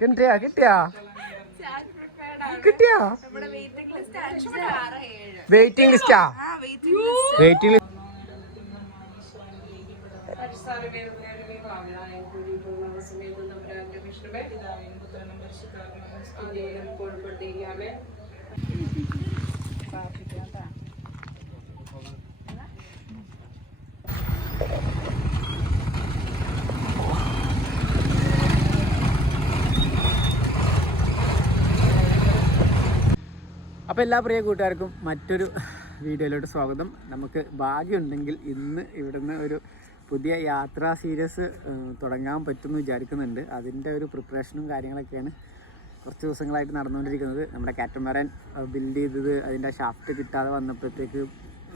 കിട്ടിയാ കിട്ടിയാ കിട്ടിയാ വെയിറ്റിംഗ് ലിസ്റ്റാ വെയിറ്റിംഗ് ലിസ്റ്റ് അപ്പോൾ എല്ലാ പ്രിയ കൂട്ടുകാർക്കും മറ്റൊരു വീഡിയോയിലോട്ട് സ്വാഗതം. നമുക്ക് ഭാഗ്യമുണ്ടെങ്കിൽ ഇന്ന് ഇവിടുന്ന് ഒരു പുതിയ യാത്രാ സീരീസ് തുടങ്ങാൻ പറ്റുമെന്ന് വിചാരിക്കുന്നുണ്ട്. അതിൻ്റെ ഒരു പ്രിപ്പറേഷനും കാര്യങ്ങളൊക്കെയാണ് കുറച്ച് ദിവസങ്ങളായിട്ട് നടന്നുകൊണ്ടിരിക്കുന്നത്. നമ്മുടെ കാറ്റമറാൻ ബിൽഡ് ചെയ്തത് അതിൻ്റെ ഷാഫ്റ്റ് കിട്ടാതെ വന്നപ്പോഴത്തേക്ക്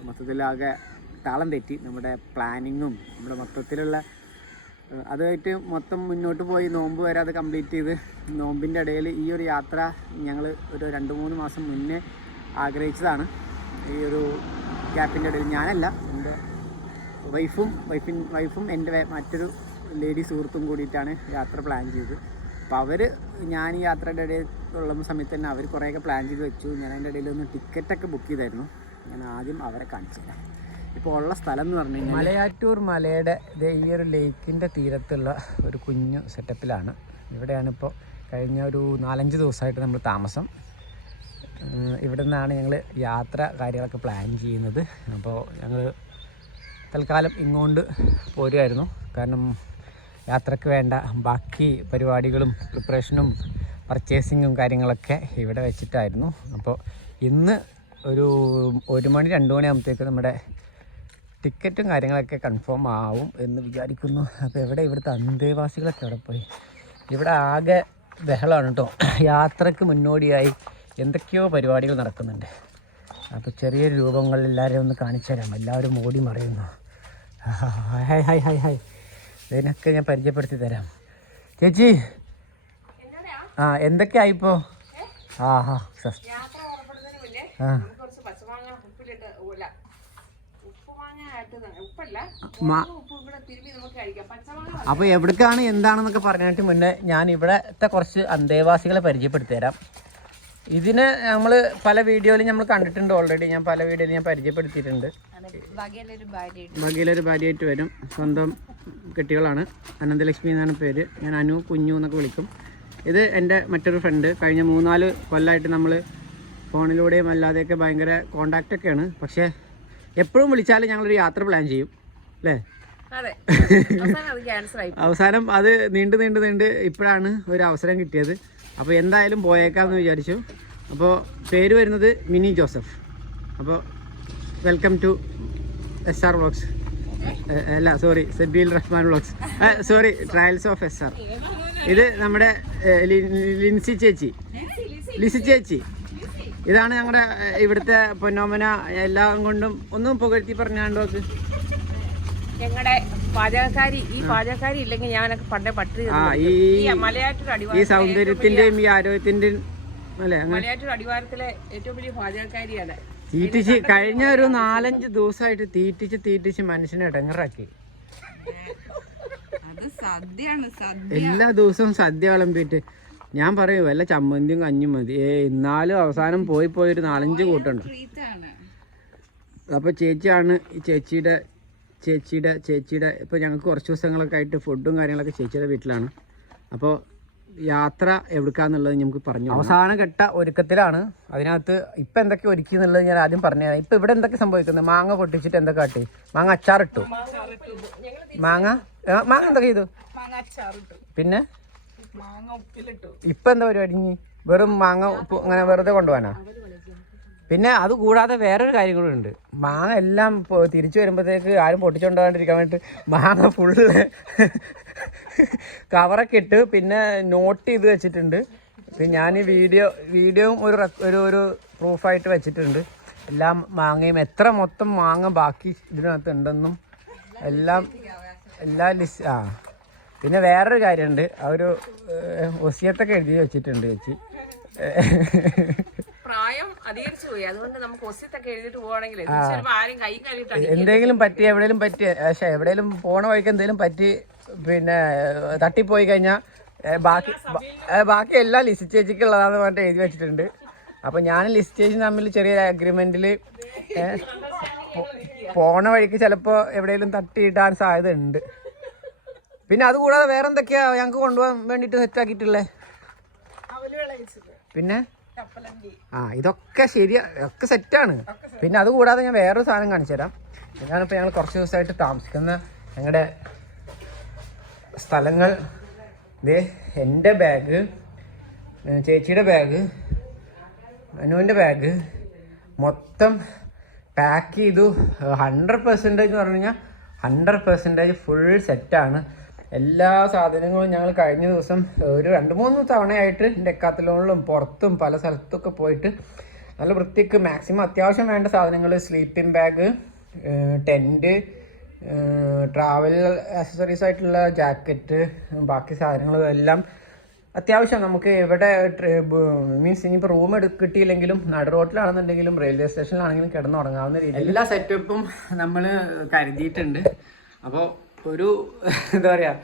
മൊത്തത്തിലാകെ താളം തെറ്റി. നമ്മുടെ പ്ലാനിങ്ങും നമ്മുടെ മൊത്തത്തിലുള്ള അതുമായിട്ട് മൊത്തം മുന്നോട്ട് പോയി നോമ്പ് വരെ അത് കംപ്ലീറ്റ് ചെയ്ത് നോമ്പിൻ്റെ ഇടയിൽ ഈ ഒരു യാത്ര ഞങ്ങൾ ഒരു 2-3 മാസം മുന്നേ ആഗ്രഹിച്ചതാണ്. ഈ ഒരു ഗ്യാപ്പിൻ്റെ ഇടയിൽ ഞാനല്ല, എൻ്റെ വൈഫും എൻ്റെ മറ്റൊരു ലേഡി സുഹൃത്തും കൂടിയിട്ടാണ് യാത്ര പ്ലാൻ ചെയ്തത്. അപ്പോൾ അവർ ഞാൻ ഈ യാത്രയുടെ ഇടയിൽ ഉള്ള സമയത്ത് തന്നെ അവർ കുറേയൊക്കെ പ്ലാൻ ചെയ്ത് വെച്ചു. ഞാൻ അതിൻ്റെ ഇടയിൽ ഒന്ന് ടിക്കറ്റൊക്കെ ബുക്ക് ചെയ്തായിരുന്നു. ഞാൻ ആദ്യം അവരെ കാണിച്ചു തരാം. ഇപ്പോൾ ഉള്ള സ്ഥലം എന്ന് പറഞ്ഞു കഴിഞ്ഞാൽ മലയാറ്റൂർ മലയുടെ ഈ ഒരു ലേക്കിൻ്റെ തീരത്തുള്ള ഒരു കുഞ്ഞു സെറ്റപ്പിലാണ്. ഇവിടെയാണിപ്പോൾ കഴിഞ്ഞ ഒരു 4-5 ദിവസമായിട്ട് നമ്മൾ താമസം. ഇവിടെ നിന്നാണ് ഞങ്ങൾ യാത്ര കാര്യങ്ങളൊക്കെ പ്ലാൻ ചെയ്യുന്നത്. അപ്പോൾ ഞങ്ങൾ തൽക്കാലം ഇങ്ങോട്ട് പോരുമായിരുന്നു. കാരണം യാത്രയ്ക്ക് വേണ്ട ബാക്കി പരിപാടികളും പ്രിപ്പറേഷനും പർച്ചേസിങ്ങും കാര്യങ്ങളൊക്കെ ഇവിടെ വെച്ചിട്ടായിരുന്നു. അപ്പോൾ ഇന്ന് ഒരു 1 മണി 2 മണിയാകുമ്പോഴത്തേക്ക് നമ്മുടെ ടിക്കറ്റും കാര്യങ്ങളൊക്കെ കൺഫേം ആവും എന്ന് വിചാരിക്കുന്നു. അപ്പോൾ ഇവിടുത്തെ അന്തേവാസികളൊക്കെ അവിടെ പോയി. ഇവിടെ ആകെ ബഹളമാണ് കേട്ടോ. യാത്രയ്ക്ക് മുന്നോടിയായി എന്തൊക്കെയോ പരിപാടികൾ നടക്കുന്നുണ്ട്. അപ്പോൾ ചെറിയൊരു രൂപങ്ങളിൽ എല്ലാവരെയും ഒന്ന് കാണിച്ചു തരാം. എല്ലാവരും ഓടി മറയുന്നു. Hi hi hi hi. ഇതിനൊക്കെ ഞാൻ പരിചയപ്പെടുത്തി തരാം. ചേച്ചി എന്തൊക്കെയായിപ്പോൾ? അപ്പോൾ എവിടേക്കാണ് എന്താണെന്നൊക്കെ പറഞ്ഞിട്ട് മുന്നേ ഞാൻ ഇവിടത്തെ കുറച്ച് അന്തേവാസികളെ പരിചയപ്പെടുത്തി തരാം. ഇതിന് നമ്മൾ പല വീഡിയോയിലും നമ്മൾ കണ്ടിട്ടുണ്ട് ഓൾറെഡി. ഞാൻ പല വീഡിയോയിലും ഞാൻ പരിചയപ്പെടുത്തിയിട്ടുണ്ട്. ഭാഗ്യയിലൊരു ഭാര്യയായിട്ട് വരും. സ്വന്തം കെട്ടികളാണ്. അനന്തലക്ഷ്മി എന്നാണ് പേര്. ഞാൻ അനു, കുഞ്ഞു എന്നൊക്കെ വിളിക്കും. ഇത് എൻ്റെ മറ്റൊരു ഫ്രണ്ട്. കഴിഞ്ഞ 3-4 കൊല്ലമായിട്ട് നമ്മൾ ഫോണിലൂടെയും അല്ലാതെയൊക്കെ ഭയങ്കര കോണ്ടാക്റ്റൊക്കെയാണ്. പക്ഷേ എപ്പോഴും വിളിച്ചാലും ഞങ്ങളൊരു യാത്ര പ്ലാൻ ചെയ്യും അല്ലേ? അവസാനം അത് നീണ്ട് ഇപ്പോഴാണ് ഒരു അവസരം കിട്ടിയത്. അപ്പോൾ എന്തായാലും പോയേക്കാമെന്ന് വിചാരിച്ചു. അപ്പോൾ പേര് വരുന്നത് മിനി ജോസഫ്. അപ്പോൾ വെൽക്കം ടു SR വ്ളോഗ്സ്. അല്ല sorry, Sebeel Rahman vlogs. Sorry, trials of SR. ഇത് നമ്മുടെ ലിൻസി ചേച്ചി. ഇതാണ് ഞങ്ങളുടെ ഇവിടുത്തെ പൊന്നോമന. എല്ലാം കൊണ്ടും ഒന്നും പുകഴ്ത്തി പറഞ്ഞാണ്ടോക്ക് ഞങ്ങളുടെ പാചകക്കാരി. ഈ പാചകക്കാരി ഇല്ലെങ്കിൽ ഞാനൊക്കെ പണ്ടേ പട്ടി. ഈ സൗന്ദര്യത്തിന്റെയും ഈ ആരോഗ്യത്തിന്റെയും അല്ലെ, മലയാറ്റൂർ അടിവാരത്തിലെ ഏറ്റവും വലിയ പാചകക്കാരിയാണ്. തീറ്റിച്ച് കഴിഞ്ഞ ഒരു 4-5 ദിവസമായിട്ട് തീറ്റിച്ച് മനുഷ്യനെ ഇടങ്ങറാക്കി. എല്ലാ ദിവസവും സദ്യ വിളമ്പിയിട്ട് ഞാൻ പറയും വല്ല ചമ്മന്തിയും കഞ്ഞും മതി. എന്നാലും അവസാനം പോയി ഒരു 4-5 കൂട്ടുണ്ട്. അപ്പോൾ ചേച്ചിയാണ് ഈ ചേച്ചിയുടെ ഇപ്പോൾ ഞങ്ങൾക്ക് കുറച്ച് ദിവസങ്ങളൊക്കെ ആയിട്ട് ഫുഡും കാര്യങ്ങളൊക്കെ ചേച്ചിയുടെ വീട്ടിലാണ്. അപ്പോൾ യാത്ര എവിടുക്കാന്നുള്ളത് നമുക്ക് പറഞ്ഞു. അവസാന ഘട്ട ഒരുക്കത്തിലാണ്. അതിനകത്ത് ഇപ്പം എന്തൊക്കെ ഒരുക്കി എന്നുള്ളത് ഞാൻ ആദ്യം പറഞ്ഞു തരാം. ഇപ്പം ഇവിടെ എന്തൊക്കെ സംഭവിക്കുന്നത്? മാങ്ങ പൊട്ടിച്ചിട്ട് എന്തൊക്കെ കാട്ടി? മാങ്ങ അച്ചാറിട്ടു. മാങ്ങ എന്തൊക്കെ ചെയ്തു? പിന്നെ ഇപ്പം എന്താ പരിപാടി? വെറും മാങ്ങ ഉപ്പ് അങ്ങനെ വെറുതെ കൊണ്ടുപോകാനാ? പിന്നെ അത് കൂടാതെ വേറൊരു കാര്യം കൂടെ ഉണ്ട്. മാങ്ങ എല്ലാം തിരിച്ചു വരുമ്പോഴത്തേക്ക് ആരും പൊട്ടിച്ചുകൊണ്ടുപോകാണ്ടിരിക്കാൻ വേണ്ടിയിട്ട് മാങ്ങ ഫുള്ള് കവറൊക്കെ ഇട്ട് പിന്നെ നോട്ട് ചെയ്ത് വെച്ചിട്ടുണ്ട്. പിന്നെ ഞാൻ ഈ വീഡിയോയും ഒരു പ്രൂഫായിട്ട് വെച്ചിട്ടുണ്ട്. എല്ലാം മാങ്ങയും എത്ര മൊത്തം മാങ്ങ ബാക്കി ഇതിനകത്ത് ഉണ്ടെന്നും എല്ലാ ലിസ്റ്റ്. പിന്നെ വേറൊരു കാര്യമുണ്ട്. ഒരു ഒസിയത്തൊക്കെ എഴുതി വെച്ചിട്ടുണ്ട് ചേച്ചി. പ്രായം അധികരിച്ചു പോയി, അതുകൊണ്ട് നമുക്ക് ഒസിയത്തൊക്കെ എഴുതിയിട്ട് പോവാണെങ്കിൽ എന്തെങ്കിലും പറ്റി എവിടെയെങ്കിലും പറ്റി എവിടെയെങ്കിലും പോണ വഴിക്ക് എന്തെങ്കിലും പറ്റി പിന്നെ തട്ടിപ്പോയി കഴിഞ്ഞാൽ ബാക്കി എല്ലാം ലിസ്റ്റ് ചേച്ചിക്കുള്ളതാന്ന് പറഞ്ഞിട്ട് എഴുതി വെച്ചിട്ടുണ്ട്. അപ്പൊ ഞാൻ ലിസ്റ്റ് ചേച്ചി തമ്മിൽ ചെറിയൊരു അഗ്രിമെന്റിൽ പോണ വഴിക്ക് ചിലപ്പോ എവിടെയെങ്കിലും തട്ടിയിടാൻ സാധ്യത ഉണ്ട്. പിന്നെ അതുകൂടാതെ വേറെ എന്തൊക്കെയാ ഞങ്ങക്ക് കൊണ്ടുപോകാൻ വേണ്ടിട്ട് സെറ്റ് ആക്കിയിട്ടുള്ളേ? പിന്നെ ഇതൊക്കെ ശരിയാ, ഒക്കെ സെറ്റാണ്. പിന്നെ അതുകൂടാതെ ഞാൻ വേറൊരു സാധനം കാണിച്ചു തരാം. ഇതാണിപ്പോൾ ഞങ്ങൾ കുറച്ച് ദിവസമായിട്ട് താമസിക്കുന്ന ഞങ്ങളുടെ സ്ഥലങ്ങൾ. ഇത് എൻ്റെ ബാഗ്, ചേച്ചിയുടെ ബാഗ്, അനുവിൻ്റെ ബാഗ് മൊത്തം പാക്ക് ചെയ്തു. 100% എന്ന് പറഞ്ഞു കഴിഞ്ഞാൽ 100% ഫുൾ സെറ്റാണ്. എല്ലാ സാധനങ്ങളും ഞങ്ങൾ കഴിഞ്ഞ ദിവസം ഒരു 2-3 തവണയായിട്ട് ഡെക്കാത്തലോണിലും പുറത്തും പല സ്ഥലത്തൊക്കെ പോയിട്ട് നല്ല വൃത്തിക്ക് മാക്സിമം അത്യാവശ്യം വേണ്ട സാധനങ്ങൾ, sleeping bag, tent, travel accessories ആയിട്ടുള്ള ജാക്കറ്റ്, ബാക്കി സാധനങ്ങളും എല്ലാം അത്യാവശ്യം നമുക്ക് എവിടെ മീൻസ് ഇനിയിപ്പോൾ റൂം കിട്ടിയില്ലെങ്കിലും നട റോട്ടിലാണെന്നുണ്ടെങ്കിലും റെയിൽവേ സ്റ്റേഷനിലാണെങ്കിലും കിടന്നുറങ്ങാവുന്ന രീതിയിൽ എല്ലാ സെറ്റപ്പും നമ്മൾ കരുതിയിട്ടുണ്ട്. അപ്പോൾ ഒരു എന്താ പറയുക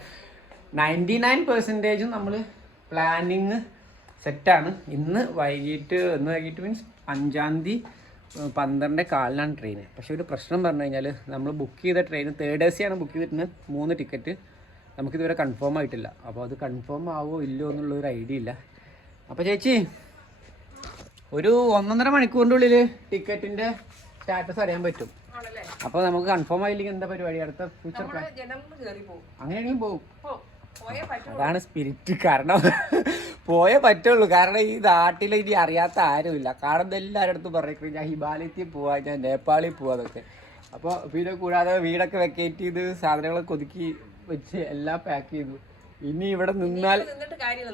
99% നമ്മൾ പ്ലാനിങ് സെറ്റാണ്. ഇന്ന് വൈകിട്ട് മീൻസ് 5-ാം തീയതി 12:15 ട്രെയിന്. പക്ഷേ ഒരു പ്രശ്നം പറഞ്ഞു കഴിഞ്ഞാൽ നമ്മൾ ബുക്ക് ചെയ്ത ട്രെയിൻ 3rd AC ആണ് ബുക്ക് ചെയ്തിരുന്നത്. 3 ടിക്കറ്റ് നമുക്കിതുവരെ കൺഫേം ആയിട്ടില്ല. അപ്പോൾ അത് കൺഫേം ആവുമോ ഇല്ലയോ എന്നുള്ളൊരു ഐഡിയ ഇല്ല. അപ്പോൾ ചേച്ചി ഒരു 1-1.5 മണിക്കൂറിൻ്റെ ഉള്ളിൽ ടിക്കറ്റിൻ്റെ സ്റ്റാറ്റസ് അറിയാൻ പറ്റും. അപ്പോൾ നമുക്ക് കൺഫേം ആയില്ലെങ്കിൽ എന്താ പരിപാടി? അടുത്ത ഫ്യൂച്ചർ പ്ലാൻ അങ്ങനെയാണെങ്കിലും പോകും. അതാണ് സ്പിരിറ്റ്. കാരണം പോയേ പറ്റുള്ളൂ. കാരണം ഈ നാട്ടിൽ ഇനി അറിയാത്ത ആരുമില്ല. കാണുന്ന എല്ലാവരുടെ അടുത്തും പറയും ഞാൻ ഹിമാലയത്തിൽ പോവാ, ഞാൻ നേപ്പാളിൽ പോവാന്നൊക്കെ. അപ്പോൾ പിന്നെ കൂടാതെ വീടൊക്കെ വെക്കേറ്റ് ചെയ്ത് സാധനങ്ങളൊക്കെ ഒതുക്കി വെച്ച് എല്ലാം പാക്ക് ചെയ്തു. ഇനി ഇവിടെ നിന്നാൽ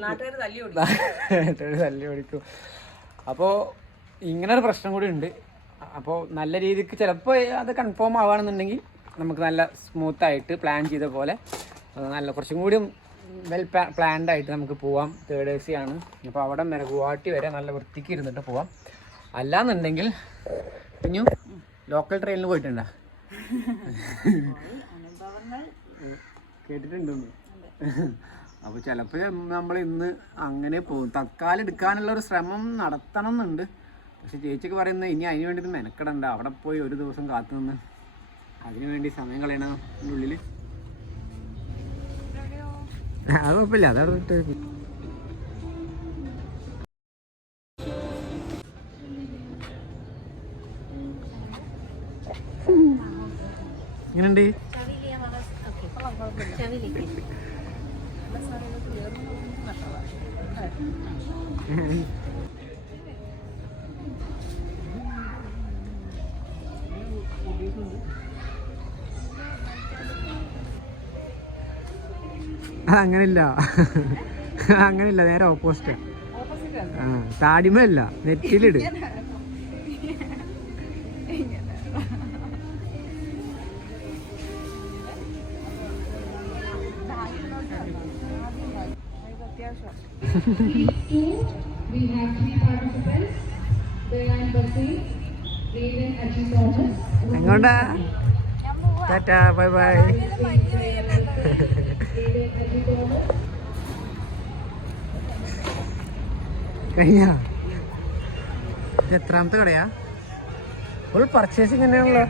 നാട്ടുകാർ തല്ലി ഓടിക്കും. അപ്പോൾ ഇങ്ങനൊരു പ്രശ്നം കൂടി ഉണ്ട്. അപ്പോൾ നല്ല രീതിക്ക് ചിലപ്പോൾ അത് കൺഫേം ആവുകയാണെന്നുണ്ടെങ്കിൽ നമുക്ക് നല്ല സ്മൂത്തായിട്ട് പ്ലാൻ ചെയ്ത പോലെ നല്ല കുറച്ചും കൂടി വെൽ പ്ലാൻഡ് ആയിട്ട് നമുക്ക് പോവാം. 3rd AC ആണ്. അപ്പോൾ അവിടെ വരെ ഗുവാഹട്ടി വരെ നല്ല വൃത്തിക്ക് ഇരുന്നിട്ട് പോവാം. അല്ലാന്നുണ്ടെങ്കിൽ ഇനി ലോക്കൽ ട്രെയിനിൽ പോയിട്ടുണ്ടോ? കേട്ടിട്ടുണ്ടെന്ന്. അപ്പോൾ ചിലപ്പോൾ നമ്മൾ ഇന്ന് അങ്ങനെ പോകും. തൽക്കാലം എടുക്കാനുള്ള ഒരു ശ്രമം നടത്തണം എന്നുണ്ട്. പക്ഷെ ചേച്ചിക്ക് പറയുന്നത് ഇനി അതിന് വേണ്ടി മെനക്കെടണ്ട, അവിടെ പോയി ഒരു ദിവസം കാത്തു നിന്ന് അതിനു വേണ്ടി സമയം കളയണ ഉള്ളിൽ. അത് കുഴപ്പമില്ല, അതവിടെ ഇങ്ങനെയുണ്ട്. അങ്ങനില്ല, അങ്ങനില്ല, നേരെ ഓപ്പോസിറ്റ്. താടിമല്ല, നെറ്റിലിട്. എങ്ങോട്ടാ? Tata, bye bye. കഴിഞ്ഞാ? ഇത് എത്രാമത്തെ കടയാ? ഫുൾ പർച്ചേസിങ് തന്നെയാണല്ലോ.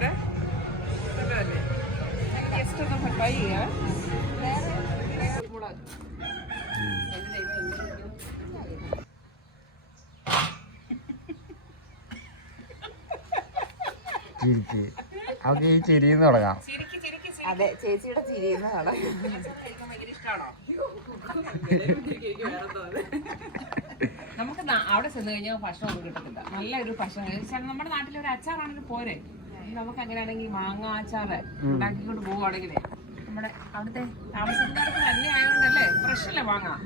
അവർക്ക് ഈ ചിരിന്ന് തുടങ്ങാം. അതെ, ചേച്ചിയുടെ ചിരിയുന്ന കാണാം. നമുക്ക് അവിടെ ചെന്ന് കഴിഞ്ഞാൽ ഭക്ഷണം ഒന്നും കിട്ടത്തില്ല. നല്ലൊരു ഭക്ഷണം നമ്മുടെ നാട്ടിലെ ഒരു അച്ചാറാണെങ്കിൽ പോരെ. നമുക്ക് അങ്ങനെയാണെങ്കിൽ മാങ്ങ അച്ചാറ് ഉണ്ടാക്കിക്കൊണ്ട് പോവുകയാണെങ്കിൽ നമ്മുടെ അവിടുത്തെ താമസിക്കുന്നവർക്ക് തന്നെ ആയതുകൊണ്ടല്ലേ ഫ്രഷല്ലേ വാങ്ങാം.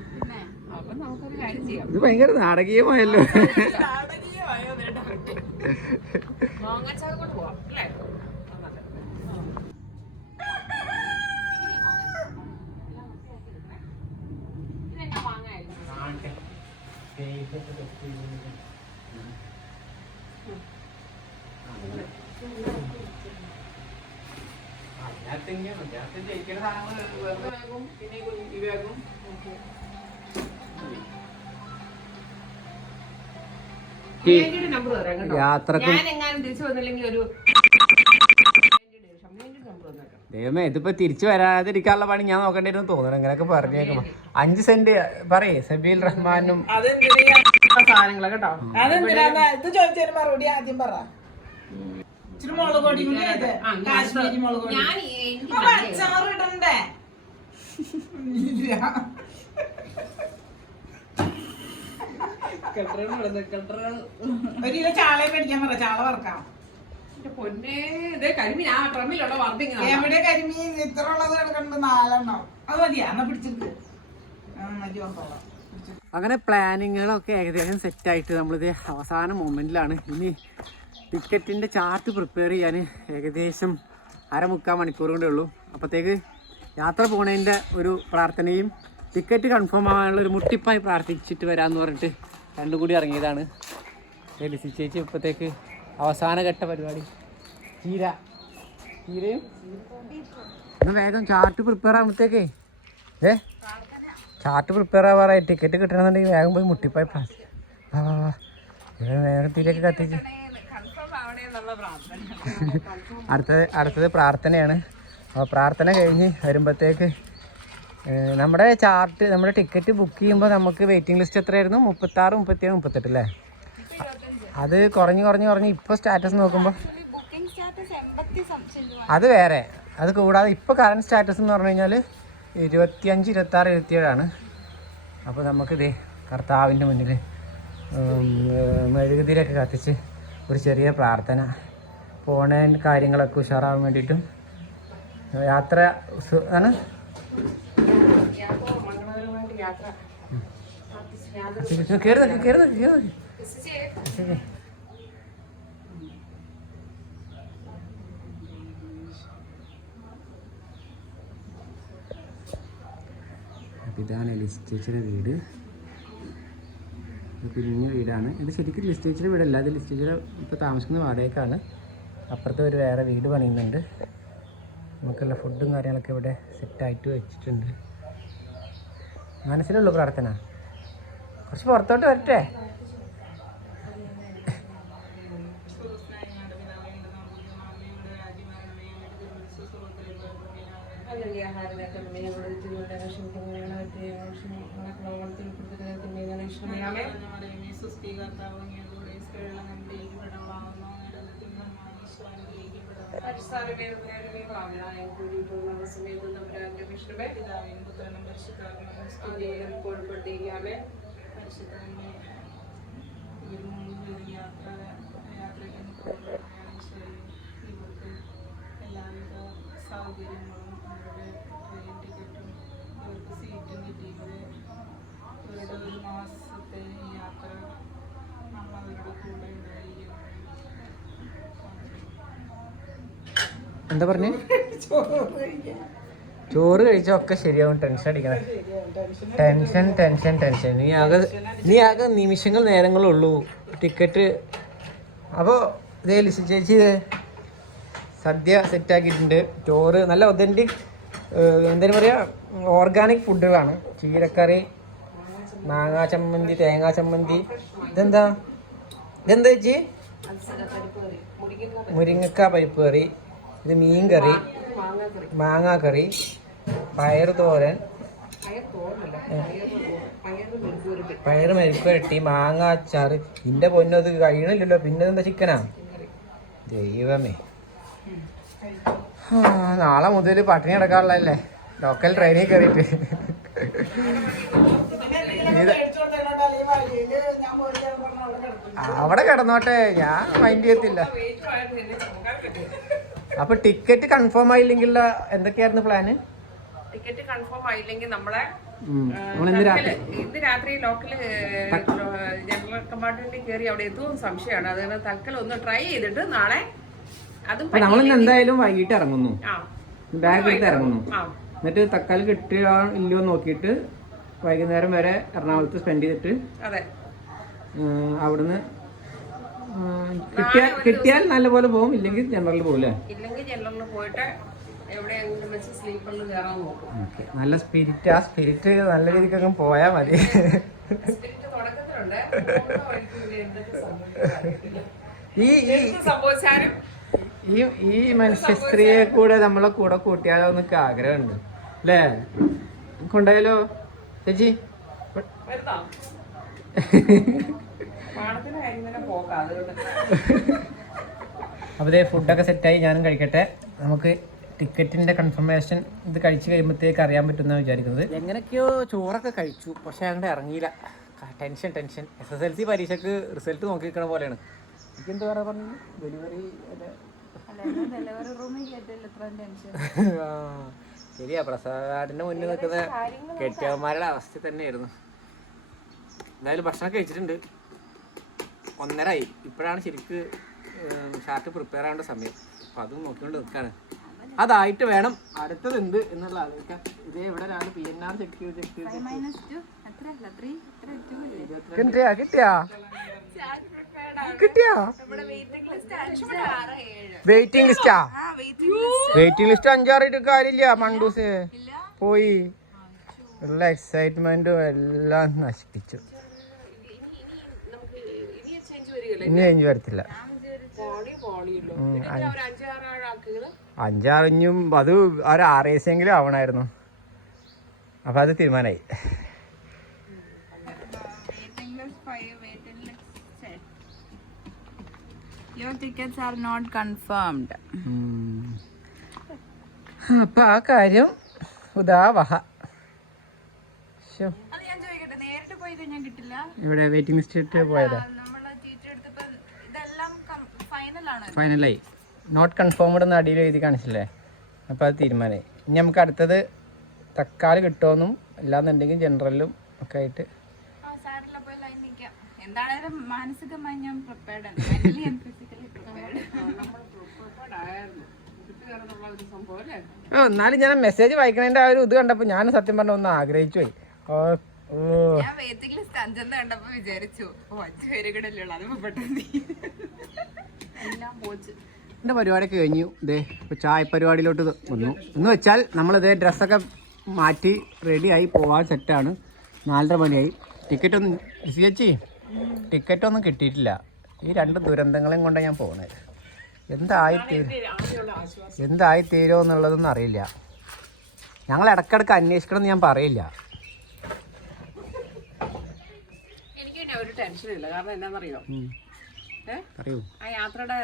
അപ്പൊ നമുക്കൊരു കാര്യം ചെയ്യാം. ഇത് ഭയങ്കര നാടകീയമായല്ലോ. മാങ്ങാച്ചാറ് കൊണ്ട് പോവാം അല്ലേ? നമ്പർ തരാം കേട്ടോ. യാത്രക്കും ഞാൻ എങ്ങാനും തിരിച്ചു വന്നില്ലെങ്കിൽ ഒരു നമ്പർ തന്നേക്കാം. ദൈവമേ, ഇതിപ്പോ തിരിച്ചു വരാതിരിക്കാനുള്ള പണി ഞാൻ നോക്കേണ്ടിരുന്നു തോന്നുന്നു. ഇങ്ങനെയൊക്കെ പറഞ്ഞേക്കുമ്പോ 5 സെന്റ് പറയേ സബീൽ റഹ്മാനും സാധനങ്ങള് കേട്ടോ. ഇത് ചോദിച്ചതിന് മറുപടി ആദ്യം പറ. ഇച്ചിരി മുളക് പൊടി കാശ്മീരി മുളക് പൊടി ഞാൻ അച്ചാറിടണ്ടേ? ഒരു കിലോ ചാളയെ മേടിക്കാൻ പറ, ചാള വറക്കാം. പൊന്നെ ഇതേ കരിമീൻ ആ ട്രമ്മിലുള്ള വർദ്ധിങ്ങനെ എവിടെ കരിമീൻ ഇത്ര ഉള്ളത് കിടക്കണ്ട്? 4 എണ്ണം. അത് മതിയാ? എന്നാ പിടിച്ചിട്ട് ഓർത്തോളാം. അങ്ങനെ പ്ലാനിങ്ങുകളൊക്കെ ഏകദേശം സെറ്റായിട്ട് നമ്മളിത് അവസാന മൊമെൻറ്റിലാണ്. ഇനി ടിക്കറ്റിൻ്റെ ചാർട്ട് പ്രിപ്പയർ ചെയ്യാൻ ഏകദേശം 1/4 മണിക്കൂർ കൊണ്ടേ ഉള്ളൂ. അപ്പോഴത്തേക്ക് യാത്ര പോണതിൻ്റെ ഒരു പ്രാർത്ഥനയും ടിക്കറ്റ് കൺഫേം ആകാനുള്ള ഒരു മുട്ടിപ്പായി പ്രാർത്ഥിച്ചിട്ട് വരാമെന്ന് പറഞ്ഞിട്ട് രണ്ടും കൂടി ഇറങ്ങിയതാണ്. ലിസി ചേച്ചി ഇപ്പോഴത്തേക്ക് അവസാനഘട്ട പരിപാടി ചീരയും ഒന്ന് വേഗം ചാർട്ട് പ്രിപ്പയർ ആകുമ്പോഴത്തേക്കേ ചാർട്ട് പ്രിപ്പയർ ആവാറായി. ടിക്കറ്റ് കിട്ടണമെന്നുണ്ടെങ്കിൽ വേഗം പോയി മുട്ടിപ്പായി വേഗത്തിലേക്ക് കത്തിച്ച് അടുത്തത് പ്രാർത്ഥനയാണ്. അപ്പോൾ പ്രാർത്ഥന കഴിഞ്ഞ് വരുമ്പോഴത്തേക്ക് നമ്മുടെ ചാർട്ട് നമ്മുടെ ടിക്കറ്റ് ബുക്ക് ചെയ്യുമ്പോൾ നമുക്ക് വെയിറ്റിംഗ് ലിസ്റ്റ് എത്രയായിരുന്നു? 36, 37, 38 അല്ലേ? അത് കുറഞ്ഞ് ഇപ്പോൾ സ്റ്റാറ്റസ് നോക്കുമ്പോൾ അത് വേറെ. അത് കൂടാതെ ഇപ്പോൾ കറണ്ട് സ്റ്റാറ്റസ് എന്ന് പറഞ്ഞു കഴിഞ്ഞാൽ 25, 26, 27 അപ്പോൾ നമുക്കിത് കർത്താവിൻ്റെ മുന്നിൽ മെഴുകുതിരിയൊക്കെ കത്തിച്ച് ഒരു ചെറിയ പ്രാർത്ഥന പോണ കാര്യങ്ങളൊക്കെ ഉഷാറാവാൻ വേണ്ടിയിട്ടും യാത്ര ആണ്. കയറി ഇതാണ് ലിസ്റ്റേച്ചിയുടെ വീട്. കുഞ്ഞു വീടാണ് ഇത്. ശരിക്കും ലിസ്റ്റേച്ചിയുടെ വീടല്ല, അത് ലിസ്റ്റേച്ചിയുടെ ഇപ്പോൾ താമസിക്കുന്ന വാടകയ്ക്കാണ്. അപ്പുറത്ത് ഒരു വേറെ വീട് പണിയുന്നുണ്ട്. നമുക്കുള്ള ഫുഡും കാര്യങ്ങളൊക്കെ ഇവിടെ സെറ്റായിട്ട് വെച്ചിട്ടുണ്ട്. മനസ്സിലുള്ളൂ പ്രാർത്ഥന. കുറച്ച് പുറത്തോട്ട് വരട്ടെ. എന്താ പറഞ്ഞേ? ചോറ് കഴിച്ചൊക്കെ ശരിയാവും. ടെൻഷൻ അടിക്കണം. ടെൻഷൻ നീ ആകെ നിമിഷങ്ങൾ നേരങ്ങളുള്ളൂ ടിക്കറ്റ്. അപ്പോൾ ഇതേ ലിസി ചേച്ചി സദ്യ സെറ്റാക്കിയിട്ടുണ്ട്. ചോറ് നല്ല ഒതൻറ്റിക് എന്തായാലും പറയുക ഓർഗാനിക് ഫുഡുകളാണ്. ചീരക്കറി, മാങ്ങാ ചമ്മന്തി, തേങ്ങാ ചമ്മന്തി. ഇതെന്താ ചേച്ചി? മുരിങ്ങക്ക പരിപ്പ് കറി. ഇത് മീൻ കറി, മാങ്ങാ കറി, പയർ തോരൻ, പയർ മെഴുക്കുരട്ടി, മാങ്ങ അച്ചാറ്. ഇതിൻ്റെ പൊന്നും അത് കഴിയണില്ലല്ലോ. പിന്നെ എന്താ ചിക്കനാ? ദൈവമേ, നാളെ മുതൽ പട്ടിണി കിടക്കാനുള്ളതല്ലേ ലോക്കൽ ട്രെയിനിൽ കയറിയിട്ട്. അവിടെ കിടന്നോട്ടെ, ഞാൻ മൈൻഡ് ചെയ്യത്തില്ല. അപ്പൊ ടിക്കറ്റ് കൺഫേം ആയില്ലെങ്കിൽ എന്തൊക്കെയായിരുന്നു പ്ലാന്? ടിക്കറ്റ് കൺഫേം ആയില്ലെങ്കിൽ നമ്മളെ ഇന്ന് രാത്രി ലോക്കൽ ജനറൽ കമ്പാർട്ട്മെന്റിൽ കയറി അവിടെ എത്തും സംശയമാണ്. അതുകൊണ്ട് തൽക്കാലം ഒന്ന് ട്രൈ ചെയ്തിട്ട് നാളെ അതും നമ്മളിന്ന് എന്തായാലും വൈകിട്ട് ഇറങ്ങുന്നു, ബാഗ് എടുത്ത് ഇറങ്ങുന്നു. എന്നിട്ട് തക്കാലം കിട്ടുക ഇല്ലയോ നോക്കിയിട്ട് വൈകുന്നേരം വരെ എറണാകുളത്ത് സ്പെൻഡ് ചെയ്തിട്ട് അവിടുന്ന് കിട്ടിയാൽ നല്ലപോലെ പോകും. ഇല്ലെങ്കിൽ ജനറലിൽ പോകില്ലേ? ഇല്ലെങ്കിൽ ജനറലിൽ പോയിട്ട് എവിടെയെങ്കിലും വെച്ച് സ്ലീപ്പറിൽ കയറാൻ നോക്കും. നല്ല സ്പിരിറ്റ്, ആ സ്പിരിറ്റ് നല്ല രീതിക്കൊക്കെ പോയാൽ മതി. തുടക്കത്തിലുണ്ട് ഈ ഈ ഈ മനുഷ്യ സ്ത്രീയെ കൂടെ നമ്മളെ കൂടെ കൂട്ടിയാലോ എന്നൊക്കെ ആഗ്രഹമുണ്ട് അല്ലേ? കൊണ്ടായാലോ ചേച്ചി? അപ്പോൾ ഇതേ ഫുഡൊക്കെ സെറ്റായി, ഞാനും കഴിക്കട്ടെ. നമുക്ക് ടിക്കറ്റിന്റെ കൺഫർമേഷൻ ഇത് കഴിച്ച് കഴിയുമ്പോഴത്തേക്ക് അറിയാൻ പറ്റുമെന്നാണ് വിചാരിക്കുന്നത്. എങ്ങനെയൊക്കെയോ ചോറൊക്കെ കഴിച്ചു, പക്ഷെ അങ്ങോട്ട് ഇറങ്ങിയില്ല. ടെൻഷൻ SSLC പരീക്ഷക്ക് റിസൾട്ട് നോക്കി നിൽക്കണ പോലെയാണ്. എനിക്കെന്താ പറയാ പറഞ്ഞു, ഡെലിവറി ശരിയാ, പ്രസാദിന്റെ മുന്നിൽ നിൽക്കുന്ന കെട്ടിയവന്മാരുടെ അവസ്ഥ തന്നെയായിരുന്നു. എന്തായാലും ഭക്ഷണം കഴിച്ചിട്ടുണ്ട്. 1:30 ഇപ്പോഴാണ് ശരിക്ക് ഷാർട്ട് പ്രിപ്പയർ ആവേണ്ട സമയം. അപ്പം അതും നോക്കിക്കൊണ്ട് നിൽക്കാണ്. അതായിട്ട് വേണം അടുത്തത് എന്ത് എന്നുള്ള ആലോചിക്കാം. ഇതേ ഇവിടെ ഒരാൾ PNR ചെക്ക് ചെയ്ത് കിട്ടിയാ വെയിറ്റിംഗ് ലിസ്റ്റാ? വെയിറ്റിംഗ് ലിസ്റ്റ് 5-6 കാര്യമില്ല. മണ്ടൂസ് പോയി ഉള്ള എക്സൈറ്റ്മെന്റും എല്ലാം നശിപ്പിച്ചു. ഇനി ചേഞ്ച് വരത്തില്ല. 5-6 അത് ഒരു 6 ആവണായിരുന്നു. അപ്പൊ അത് തീരുമാനമായി. Your tickets are not confirmed. അപ്പൊ ആ കാര്യം ഉദാവഹ. ഇവിടെ വെയിറ്റിംഗ് ലിസ്റ്റ് പോയതാ. ഫൈനലായി. നോട്ട് കൺഫേംഡ് എന്ന് അടിയിൽ എഴുതി കാണിച്ചില്ലേ? അപ്പോൾ അത് തീരുമാനമായി. ഇനി നമുക്ക് അടുത്തത് തക്കാളി കിട്ടുമെന്നും അല്ലാന്നുണ്ടെങ്കിൽ ജനറലും ഒക്കെ ആയിട്ട് എന്തായാലും മാനസികമായി ഞാൻ പ്രിപ്പയർഡ് ആണ്. എന്നാലും ഞാൻ മെസ്സേജ് വായിക്കണതിന്റെ ആ ഒരു ഇത് കണ്ടപ്പോൾ ഞാൻ സത്യം പറഞ്ഞ ഒന്ന് ആഗ്രഹിച്ചു പോയി. ഞാൻ വെയിറ്റിംഗ് ലിസ്റ്റ് 5 കണ്ടപ്പോ വിചാരിച്ചു 5 പേര് കൂടെ അല്ലേ ഉള്ളൂ, അത് പെട്ടെന്ന് എല്ലാം പോച്ച്. എൻ്റെ പരിപാടിയൊക്കെ കഴിഞ്ഞു. ഇതേ ഇപ്പോൾ ചായ പരിപാടിയിലോട്ട് വന്നു. എന്ന് വെച്ചാൽ നമ്മളിതേ ഡ്രസ്സൊക്കെ മാറ്റി റെഡിയായി പോവാൻ സെറ്റാണ്. 4:30 മണിയായി. ടിക്കറ്റൊന്നും കിട്ടിയിട്ടില്ല. ഈ 2 ദുരന്തങ്ങളെയും കൊണ്ടാണ് ഞാൻ പോകുന്നത്. എന്തായിത്തീരുമോ എന്നുള്ളതൊന്നും അറിയില്ല. ഞങ്ങൾ ഇടയ്ക്കിടയ്ക്ക് അന്വേഷിക്കണം എന്ന് ഞാൻ പറയില്ല. എനിക്ക് പിന്നെ ഒരു ടെൻഷനില്ല. കാരണം എന്താണെന്നറിയോ, ആ യാത്രയുടെ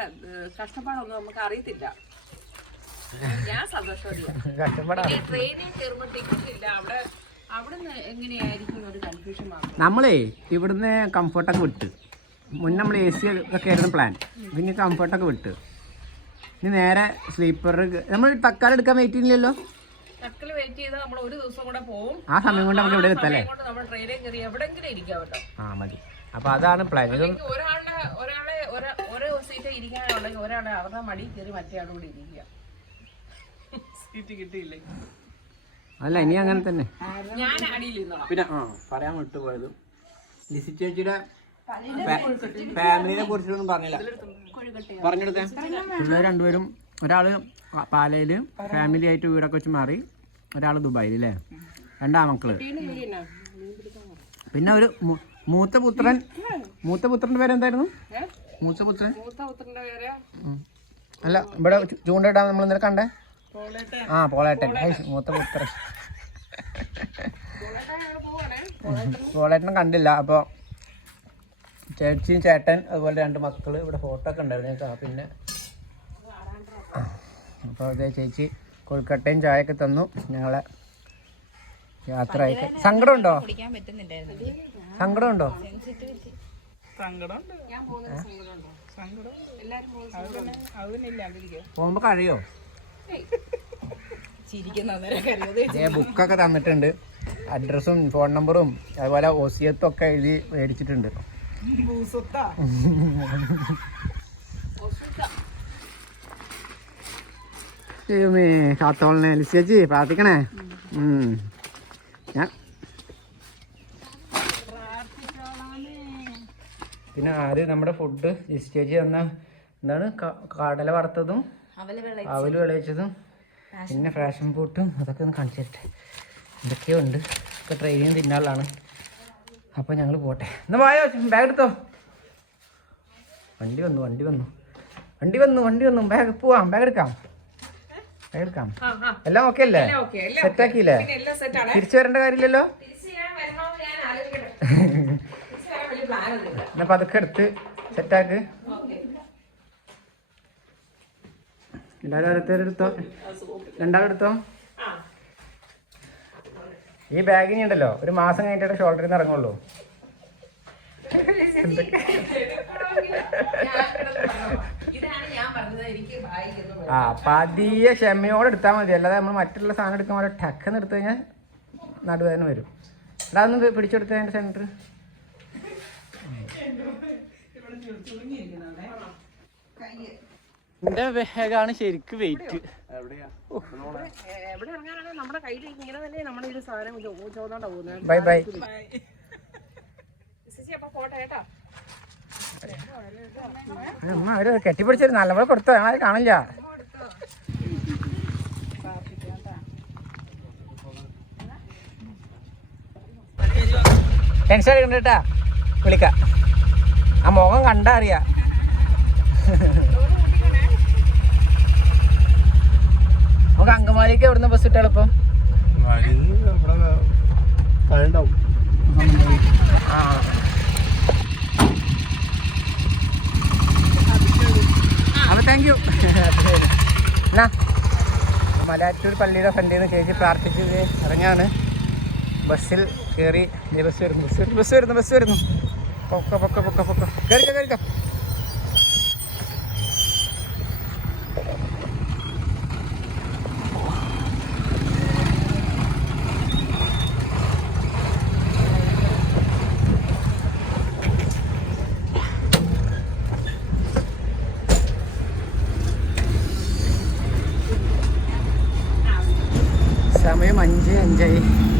കഷ്ടപ്പാടൊന്നും നമുക്ക് അറിയത്തില്ല. ഞാൻ സന്തോഷവതിയാണ്. ട്രെയിനിൽ കയറുമ്പോൾ ടിക്കറ്റ് ഇല്ല. അവിടുന്ന് എങ്ങനെയായിരിക്കും ഒരു കൺഫ്യൂഷൻ മാത്രം. നമ്മളേ ഇവിടുന്ന് കംഫർട്ടൊക്കെ വിട്ട് മുന്നേ നമ്മൾ AC ഒക്കെ ആയിരുന്നു പ്ലാൻ. പിന്നെ കംഫർട്ടൊക്കെ വിട്ട് ഇനി നേരെ സ്ലീപ്പർ. നമ്മൾ തക്കാലം എടുക്കാൻ വെയിറ്റ് ചെയ്യുന്നില്ലല്ലോ. തക്കൽ വെയിറ്റ് ചെയ്താൽ നമ്മൾ ഒരു ദിവസം കൂടെ പോകും. ആ സമയം കൊണ്ട് നമുക്ക് ഇവിടെ എത്തല്ലേ? നമ്മൾ ട്രെയിനിൽ കയറി എവിടെങ്കിലും ഇരിക്കാമല്ലോ. മതി. അപ്പൊ അതാണ് പ്ലാൻ. ഒരാളെ ഓരോ സീറ്റ് ഇരിക്കാനുണ്ടെങ്കിൽ ഒരാളെ അവരുടെ മടി കയറി മറ്റേ ആളും കൂടി ഇരിക്കുക. സീറ്റ് കിട്ടിയില്ലേ? അല്ല, ഇനി അങ്ങനെ തന്നെ. ഞാൻ അടിയിൽ ഇരുന്നോളാം. പിന്നെ പറയാൻ വിട്ടുപോയത്, ലിസി ചേച്ചിയുടെ ഫാമിലിനെ കുറിച്ചൊന്നും പറഞ്ഞില്ല. പറഞ്ഞെടുത്തേ. പിള്ളേർ 2 പേരും, ഒരാള് പാലയില് ഫാമിലി ആയിട്ട് വീടൊക്കെ വെച്ച് മാറി, ഒരാള് ദുബായിൽ അല്ലേ? 2 ആമക്കള്. പിന്നെ ഒരു മൂത്തപുത്രന്റെ പേരെന്തായിരുന്നു? മൂത്തപുത്രൻ അല്ല, ഇവിടെ ചൂണ്ടയിടാൻ നമ്മൾ ഇന്നലെ കണ്ടേ. പോളേട്ടൻ. മൂത്തപുത്രൻ. പോളേട്ടനെ കണ്ടില്ല. അപ്പോൾ ചേച്ചിയും ചേട്ടൻ അതുപോലെ 2 മക്കള് ഇവിടെ ഫോട്ടോ ഒക്കെ ഉണ്ടായിരുന്നു. പിന്നെ അപ്പോൾ അതേ ചേച്ചി കൊഴുക്കട്ടയും ചായയൊക്കെ തന്നു. ഞങ്ങളെ യാത്ര ആയിട്ട്. സങ്കടമുണ്ടോ? പോകുമ്പോ കഴിയോ? ബുക്കൊക്കെ തന്നിട്ടുണ്ട്. അഡ്രസ്സും ഫോൺ നമ്പറും അതുപോലെ ഓസിയത്തും ഒക്കെ എഴുതി മേടിച്ചിട്ടുണ്ട്. കാത്തോളനെ ലിസിയേച്ചി പ്രാർത്ഥിക്കണേ. ഞാൻ പിന്നെ ആദ്യം നമ്മുടെ ഫുഡ് ലിസിയേച്ചി തന്ന എന്താണ് കടല വറുത്തതും അവല് വിളയിച്ചതും പിന്നെ ഫ്രാഷൻ ഫ്രൂട്ടും അതൊക്കെ ഒന്ന് കാണിച്ചു തരട്ടെ. എന്തൊക്കെയോ ഉണ്ട്. ഒക്കെ ട്രെയിനിൽ തിന്നാളാണ്. അപ്പോൾ ഞങ്ങൾ പോട്ടെ. എന്നാ വായോ, ബാഗ് എടുത്തോ. വണ്ടി വന്നു. ബാഗ് പോവാം, ബാഗ് എടുക്കാം. എല്ലാം ഓക്കെ അല്ലേ? സെറ്റാക്കിയില്ലേ? തിരിച്ചു വരേണ്ട കാര്യമില്ലല്ലോ. എന്നാ പതുക്കെ എടുത്ത് സെറ്റാക്ക്. രണ്ടാളെടുത്തോ. ഈ ബാഗിന് ഉണ്ടല്ലോ ഒരു മാസം കഴിഞ്ഞിട്ട് ഷോൾഡറിൽ നിന്ന് ഇറങ്ങുള്ളൂ. ആ പതിയെ ക്ഷമയോടെ എടുത്താൽ മതി. അല്ലാതെ നമ്മൾ മറ്റുള്ള സാധനം എടുക്കാൻ പോലെ ടക്കെന്ന് എടുത്തു കഴിഞ്ഞാൽ നടുവേദന വരും. അതൊന്ന് പിടിച്ചെടുത്ത അതിൻ്റെ സെൻറ്റർ. എന്റെ ബാഗാണ് ശരിക്കും വെയിറ്റ്. Bye bye. അവര് കെട്ടിപ്പിടിച്ചൊരു നല്ലപോലെ കൊടുത്തോ, ഞങ്ങളത് കാണില്ല. ടെൻഷൻ എടുക്കണ്ടേട്ടാ, വിളിക്കാം. ആ മുഖം കണ്ടാ അറിയാ. നമുക്ക് അങ്കമാലിക്ക് എവിടുന്ന ബസ് കിട്ടാ എളുപ്പം? അപ്പൊ താങ്ക് യു. എന്നാ മലയാറ്റൂർ പള്ളിയുടെ ഫ്രണ്ടിൽ നിന്ന് ചേച്ചി പ്രാർത്ഥിച്ച് ഇറങ്ങാണ്. ബസ്സിൽ കയറി. ബസ് വരുന്നു. പൊക്ക കയറിക്കോ. സമയം 5:05.